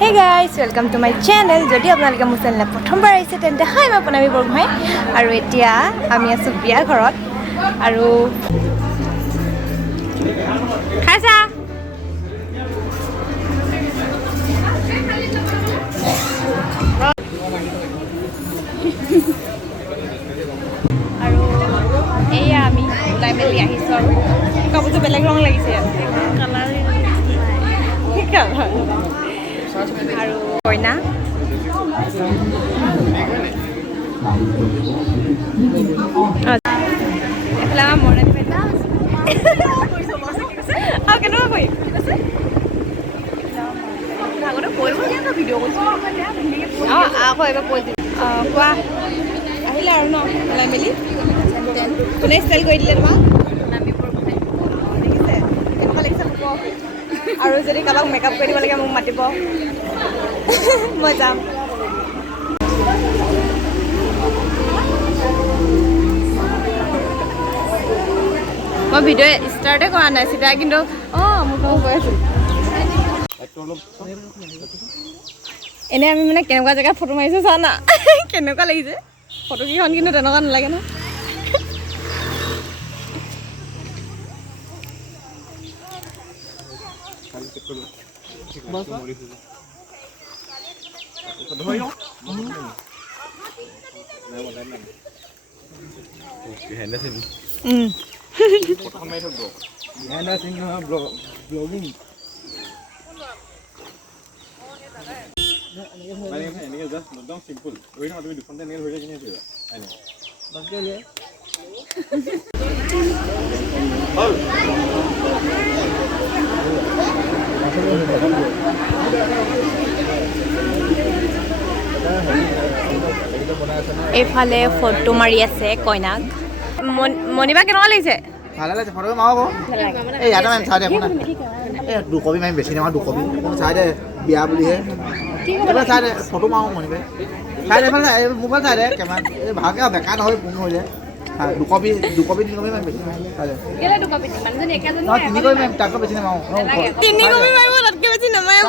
Hey guys, welcome to my channel. Jodi apnalike মোৰ channel প্ৰথমবাৰ আহিছে তেন্তে হাই মই প্ৰণামী বৰগোহাঁই আৰু এতিয়া আমি আছো বিয়া ঘৰত আৰু খাইছা আৰু এয়া আমি ওলাই মেলি আহিছো আৰু কাপোৰটো বেলেগ ৰং লাগিছে কালাৰ আৰু কইনা এফালে মৰণি বাইদেউ আৰু কেনেকুৱা কৰিম আগতে কৰিব দিয়া ন ভিডিঅ' কৰিছোঁ অঁ আকৌ এবাৰ কৈ দিম কোৱা আহিলে আৰু ন ওলাই মেলি কোনে ষ্টাইল কৰি দিলে তোমাক প্ৰণামী বৰগোহাঁই দেখিছে কেনেকুৱা লাগিছে ক'ব আৰু যদি কাৰোবাক মেকআপ কৰি দিব লাগে মোক মাতিব মই যাম মই ভিডিঅ' ষ্টাৰ্টে কৰা নাই চিধা কিন্তু অঁ মোক কৈ আছোঁ এনেই আমি মানে কেনেকুৱা জেগাত ফটো মাৰিছোঁ চোৱা না কেনেকুৱা লাগিছে ফটোকেইখন কিন্তু তেনেকুৱা নালাগে ন এইফালে ফটো মাৰি আছে কইনাক মণিবা কেনেকুৱা লাগিছে ভালে লাগিছে ফটো মাৰিব এই ইয়াতে মাৰিম চাই দে এই দুকপি মাৰিম বেছি নহয় দুকপি চাই দে বিয়া বুলিহে এইবাৰ চাই দে ফটো মাৰো মণিবাই চাই দে মোবাইল চাই দে কেমেৰা এই ভালকৈ বেকাৰ নহয় কোন হৈলে দুকপি তিনি কপি মাৰিম বেছি নহয় চাই দে নহয় তিনি কপি মাৰিম তাতকৈ বেছি নামাৰো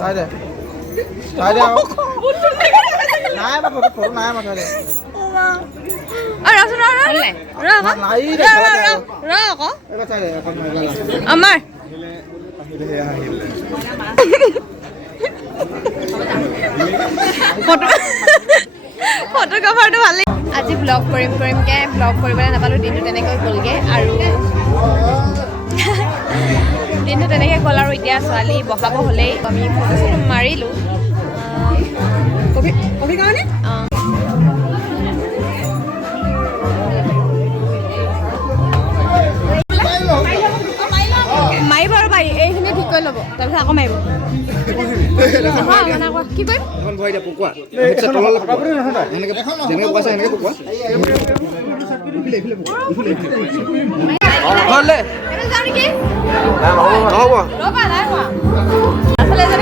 চাই দে চাই দে নাই ফটো নাই মই চাই দে আমাৰ ফটোগ্ৰাফাৰটো ভালেই আজি ব্লগ কৰিমকৈ ব্লগ কৰিবলৈ নাপালোঁ দিনটো তেনেকৈ গ'লগৈ আৰু দিনটো তেনেকৈ গ'ল আৰু এতিয়া ছোৱালী বহাব হ'লেই আমি ফটো চটো মাৰিলোঁ কবি কাৰণে অঁ মাৰিব আৰু পাৰি এইখিনি ঠিক কৰি ল'ব তাৰপিছত আকৌ মাৰিব কি কৰিম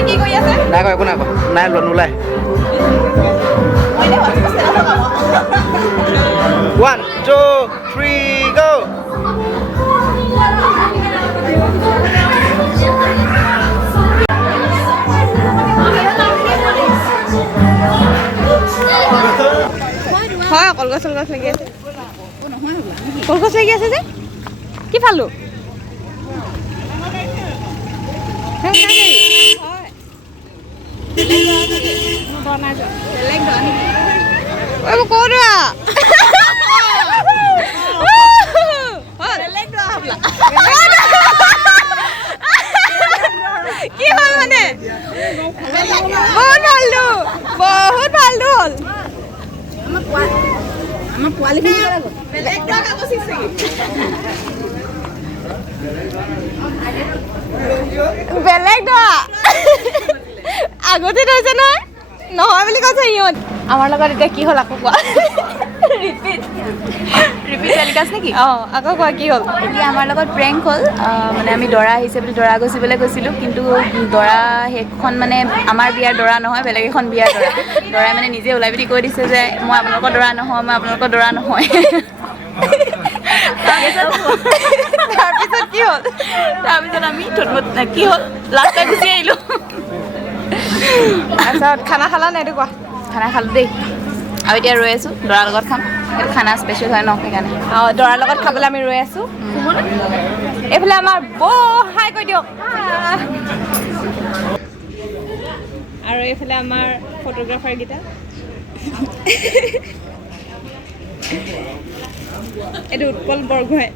কি কৰি আছে নাই একো নাই নাই নোলায় 1 2 3 go হয় কলগছ লাগি আছে কলগছ লাগি আছে যে কি পালো কি হ'ল মানে বহুত ভালটো বহুত ভালটো হ'ল আমাৰ পোৱালি বেলেগ দৰা আগতে থৈছে নহয় বুলি কৈছে সিহঁত আমাৰ লগত এতিয়া কি হ'ল আকৌ কোৱা ৰিপিট টেলিকাষ্ট নেকি অঁ আকৌ কোৱা কি হ'ল এতিয়া আমাৰ লগত প্ৰেংক হ'ল মানে আমি দৰা আহিছে বুলি দৰা গচিবলৈ গৈছিলোঁ কিন্তু দৰা সেইখন মানে আমাৰ বিয়াৰ দৰা নহয় বেলেগ এখন বিয়াৰ দৰাই মানে নিজে ওলাই পিনি কৈ দিছে যে মই আপোনালোকৰ দৰা নহয় তাৰপিছত কি হ'ল তাৰপিছত আমি কি হ'ল লাষ্ট টাইম গুচি আহিলোঁ তাৰপিছত খানা খালা নাই এইটো কোৱা খানা খালোঁ দেই আৰু এতিয়া ৰৈ আছোঁ দৰাৰ লগত খাম এইটো খানা স্পেচিয়েল হয় ন সেইকাৰণে অঁ দৰাৰ লগত খাবলৈ আমি ৰৈ আছোঁ এইফালে আমাৰ হাই কৈ দিয়ক আৰু এইফালে আমাৰ ফটোগ্ৰাফাৰকেইটা এইটো উৎপল বৰগোহাঁই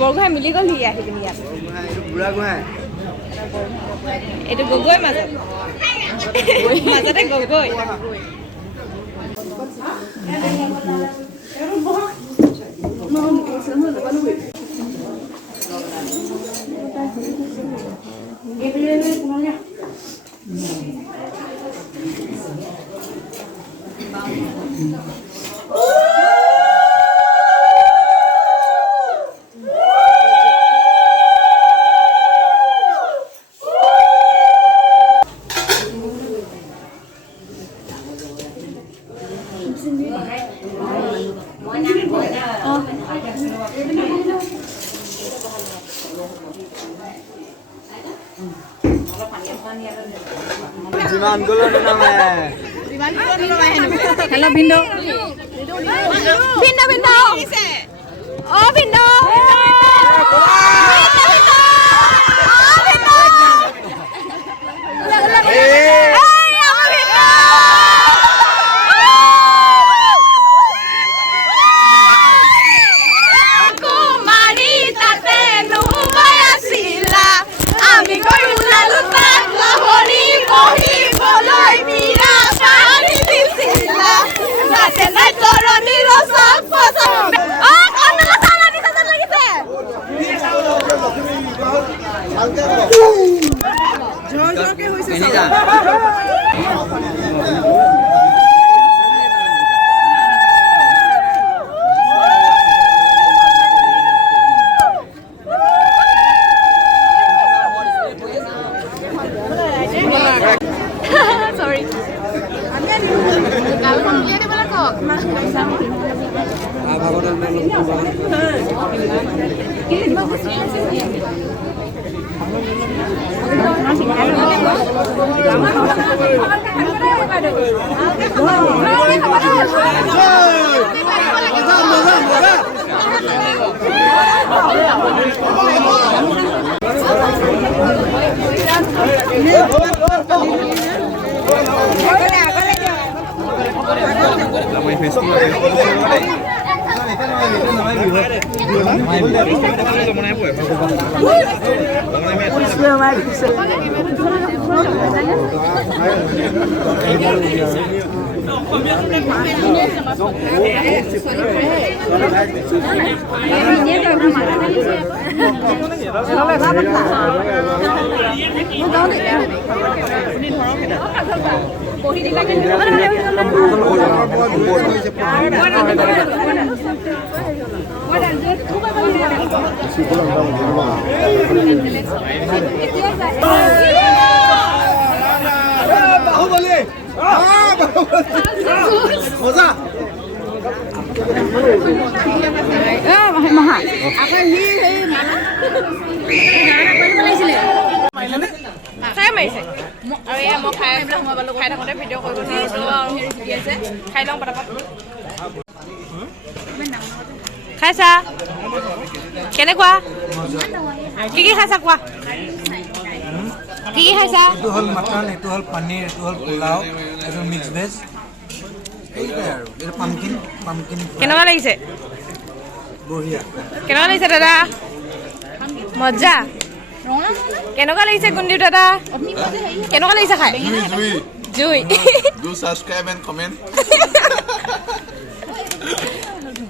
বৰগোহাঁই মিলি গ'ল সি আহি পিনি ইয়াত এইটো গগৈ মাজতে Gogoi Hello, Bindo. Bindo. Oh, Bindo. খাইছা কেনেকুৱা কি খাইছা কোৱা কি খাইছা এইটো হ'ল মটন এইটো হ'ল পনীৰ এইটো হ'ল পোলাও এইটো মিক্স ভেজ এইটাই আৰু এইটো পামকিন কেনেকুৱা লাগিছে বঢ়িয়া কেনেকুৱা লাগিছে দাদা মজা কেনেকুৱা লাগিছে গুণদীপ দাদা কেনেকুৱা লাগিছে খাই জুই Do subscribe and comment.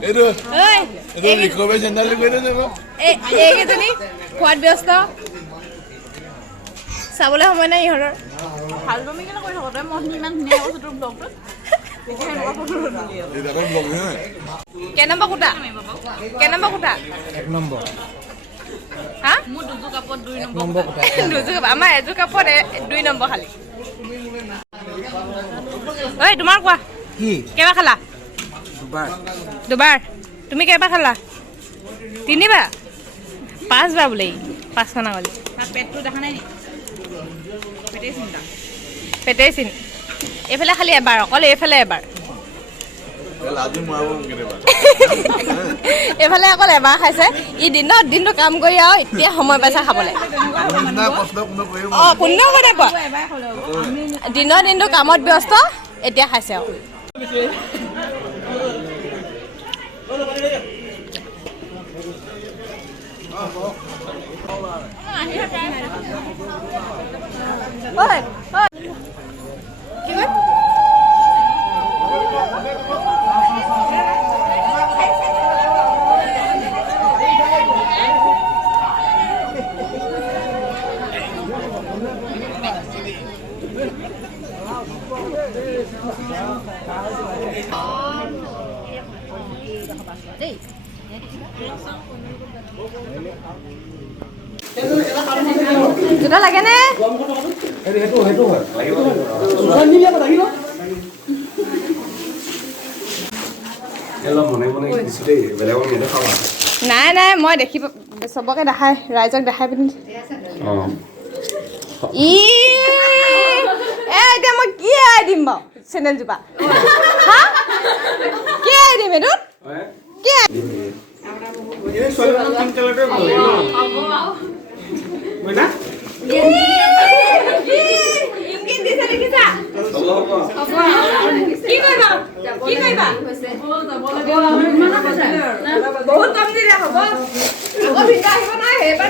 Itu recovery channel itu mana tu? এইকেইজনী খোৱাত ব্যস্ত চাবলৈ সময় নাই ইহঁতৰ ভাল তুমি কেনে কৰি থাকোঁ তই মই ইমান ধুনীয়া কৈছোঁ তোৰ ব্লগটোত Itu kan vlog ni. কেনেম্বৰ কুটা এক নম্বৰ হা মোৰ দুজু কাপত 2 নম্বৰ দুজু কাপ আমাৰ এজু কাপত 2 নম্বৰ খালি ঐ তোমাৰ কোৱা কি কেইবাৰ খালা দুবাৰ তুমি কেইবাৰ খালা 3 বাৰ 5 বাৰ বোলে 5 খানা গলি পেটটো দেখা নাই নি পেটেই চিন এইফালে খালি এবাৰ অকল এইফালে এবাৰ এইফালে অকল এবাৰ খাইছে ই দিনটো কাম কৰি আৰু এতিয়া সময় পাইছে খাবলৈ কোনেও কথা কোৱা দিনটো কামত ব্যস্ত এতিয়া খাইছে আৰু জোতা লাগে নে নাই নাই মই দেখি চবকে দেখাই ৰাইজক দেখাই পিনি এতিয়া মই কি এৰাই দিম বাৰু চেনেলজোপা কি এৰাই দিম এইটো বহুত কম দিলে হ'ব আকৌ ভিডিঅ' আহিব নাই এইবাৰ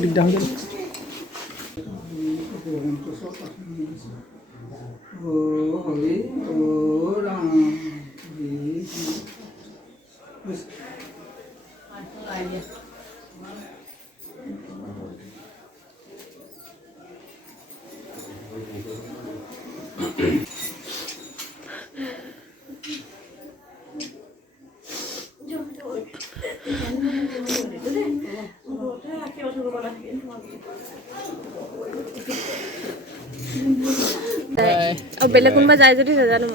দিগদাৰ হৈ আৰু বেলেগ কোনোবা যায় যদি নাজানো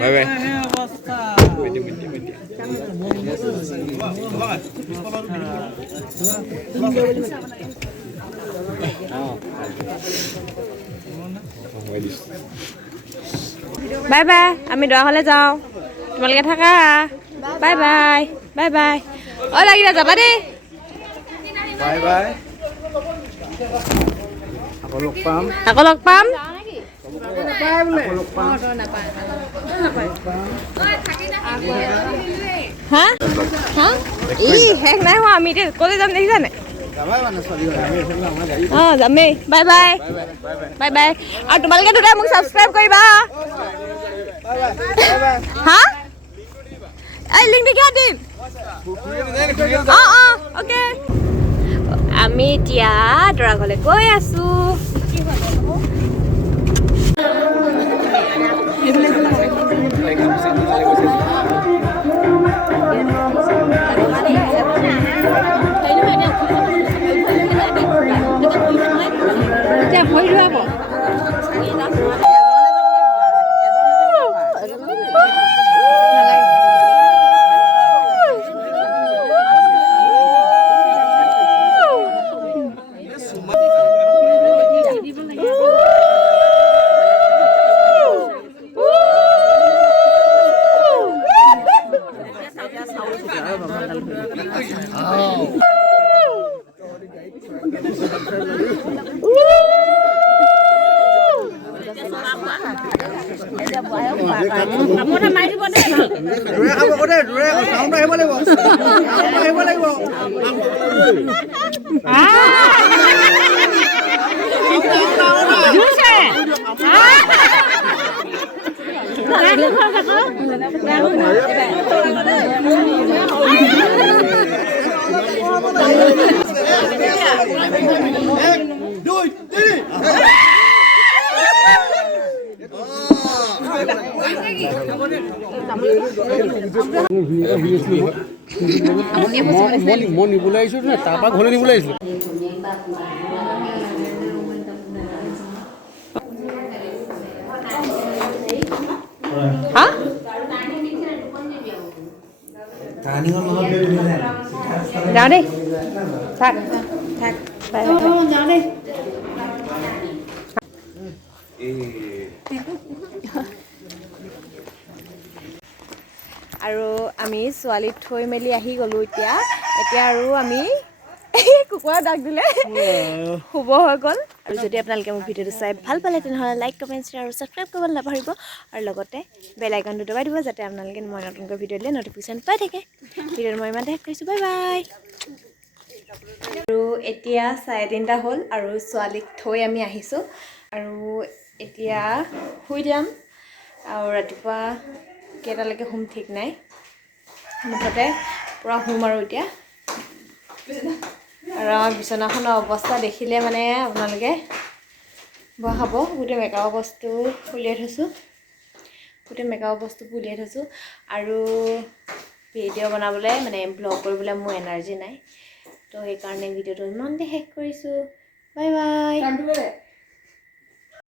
বাই বাই বাই বাই আমি দৰাঘৰলৈ যাওঁ তোমালোকে থাকা বাই বাই বাই বাই অ' লাগিলে যাবা দেই বাই বাই আকৌ লগ পাম হা হা শেষ নাই হোৱা আমি এতিয়া ক'লৈ যাম দেখিছানে অঁ যামেই বাই বাই বাই বাই আৰু তোমালোকে দুটাই মোক ছাবস্ক্ৰাইব কৰিবা হা এই লিংকটো কিয় দিম অঁ অঁ অ'কে আমি এতিয়া দৰা ঘৰলৈ গৈ আছো মই নিবলৈ আহিছোঁ নে তাৰপৰা ঘৰলৈ নিবলৈ আহিছোঁ হা যাওঁ দেই থাক থাক যাওঁ দেই আৰু আমি ছোৱালীক থৈ মেলি আহি গ'লোঁ এতিয়া আৰু আমি কুকুৰা দাগ দিলে শুব হৈ গ'ল আৰু যদি আপোনালোকে মোৰ ভিডিঅ'টো চাই ভাল পালে তেনেহ'লে লাইক কমেণ্ট শ্বেয়াৰ আৰু ছাবস্ক্ৰাইব কৰিবলৈ নাপাহৰিব আৰু লগতে বেল আইকনটো দবাই দিব যাতে আপোনালোকে মই নতুনকৈ ভিডিঅ' দিলে নটিফিকেশ্যন পাই থাকে ভিডিঅ'টো মই ইমানতে শেষ কৰিছোঁ বাই বাই আৰু এতিয়া 3:30 হ'ল আৰু ছোৱালীক থৈ আমি আহিছোঁ আৰু এতিয়া শুই যাম আৰু ৰাতিপুৱা কেইটালৈকে শুম ঠিক নাই মুঠতে পূৰা শুম আৰু এতিয়া আৰু আমাৰ বিচনাখনৰ অৱস্থা দেখিলে মানে আপোনালোকে ভয় খাব গোটেই মেকআপৰ বস্তু উলিয়াই থৈছোঁ আৰু ভিডিঅ' বনাবলৈ মানে ব্লগ কৰিবলৈ মোৰ এনাৰ্জি নাই তো সেইকাৰণে ভিডিঅ'টো ইমানতে শেষ কৰিছোঁ বাই বাই